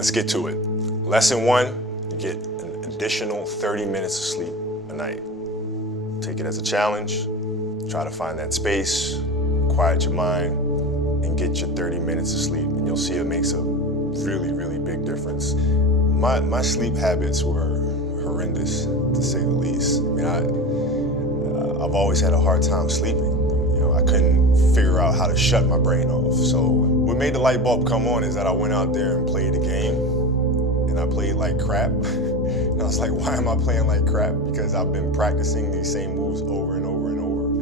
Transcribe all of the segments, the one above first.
Let's get to it. Lesson 1, you get an additional 30 minutes of sleep a night. Take it as a challenge. Try to find that space, quiet your mind, and get your 30 minutes of sleep. And you'll see it makes a really, really big difference. My sleep habits were horrendous, to say the least. I mean, I've always had a hard time sleeping. I couldn't figure out how to shut my brain off. So what made the light bulb come on is that I went out there and played a game, and I played like crap. And I was like, why am I playing like crap? Because I've been practicing these same moves over and over and over.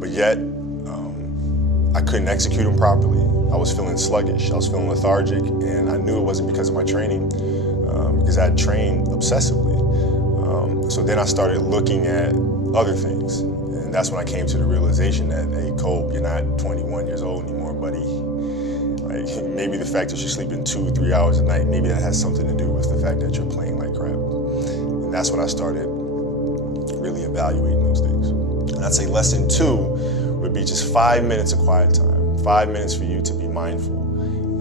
But yet, I couldn't execute them properly. I was feeling sluggish, I was feeling lethargic, and I knew it wasn't because of my training, because I had trained obsessively. So then I started looking at other things. And that's when I came to the realization that, hey, Cole, you're not 21 years old anymore, buddy. Like, maybe the fact that you're sleeping 2-3 hours a night, maybe that has something to do with the fact that you're playing like crap. And that's when I started really evaluating those things. And I'd say lesson 2 would be just 5 minutes of quiet time. 5 minutes for you to be mindful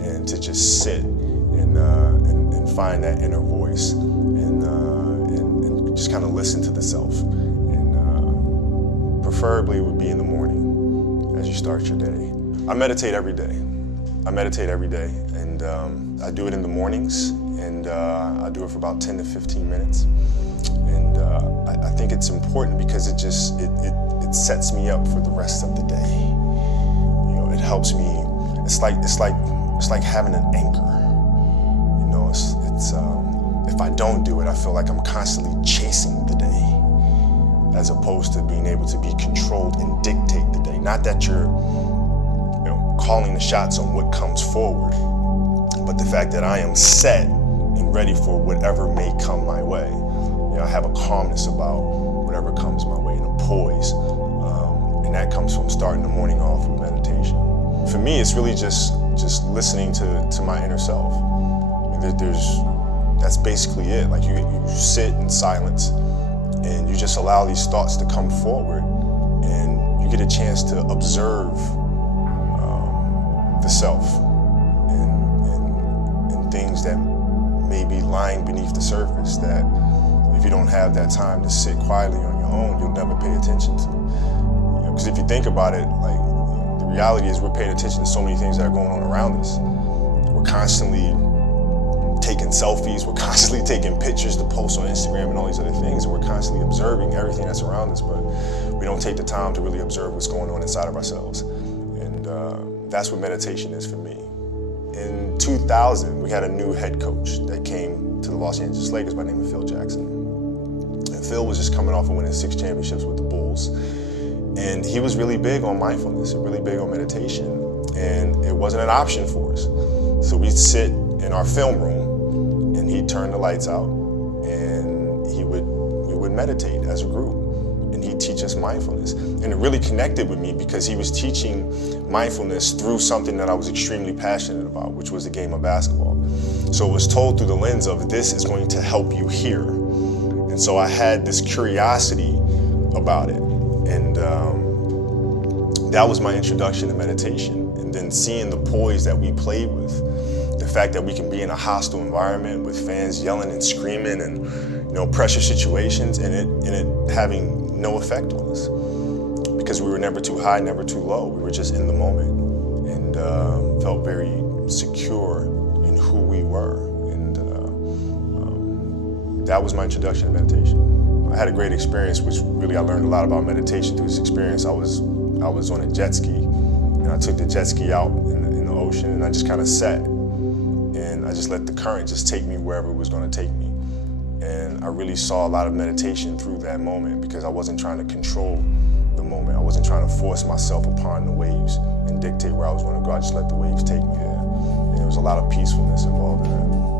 and to just sit and find that inner voice and just kind of listen to the self. Preferably it would be in the morning as you start your day. I meditate every day. And I do it in the mornings, and I do it for about 10 to 15 minutes. And I think it's important because it sets me up for the rest of the day. It helps me. It's like having an anchor. If I don't do it, I feel like I'm constantly chasing the day, as opposed to being able to be controlled and dictate the day. Not that you're calling the shots on what comes forward, but the fact that I am set and ready for whatever may come my way. I have a calmness about whatever comes my way and a poise. And that comes from starting the morning off with meditation. For me, it's really just listening to my inner self. That's basically it. Like you sit in silence and you just allow these thoughts to come forward, and you get a chance to observe the self and things that may be lying beneath the surface that if you don't have that time to sit quietly on your own, you'll never pay attention to. Because if you think about it, the reality is we're paying attention to so many things that are going on around us. We're constantly taking selfies, we're constantly taking pictures to post on Instagram and all these other things, and we're constantly observing everything that's around us, but we don't take the time to really observe what's going on inside of ourselves. And that's what meditation is for me. In 2000, we had a new head coach that came to the Los Angeles Lakers by the name of Phil Jackson. And Phil was just coming off of winning 6 championships with the Bulls. And he was really big on mindfulness and really big on meditation. And it wasn't an option for us. So we'd sit in our film room and he'd turn the lights out and we would meditate as a group. And he'd teach us mindfulness. And it really connected with me because he was teaching mindfulness through something that I was extremely passionate about, which was the game of basketball. So it was told through the lens of, this is going to help you here. And so I had this curiosity about it. And that was my introduction to meditation. And then seeing the poise that we played with, the fact that we can be in a hostile environment with fans yelling and screaming and pressure situations, and it having no effect on us because we were never too high, never too low. We were just in the moment and felt very secure in who we were. And that was my introduction to meditation. I had a great experience, which really I learned a lot about meditation through this experience. I was on a jet ski, and I took the jet ski out in the ocean, and I just kind of sat, and I just let the current just take me wherever it was going to take me. And I really saw a lot of meditation through that moment because I wasn't trying to control the moment. I wasn't trying to force myself upon the waves and dictate where I was going to go. I just let the waves take me there. And there was a lot of peacefulness involved in that.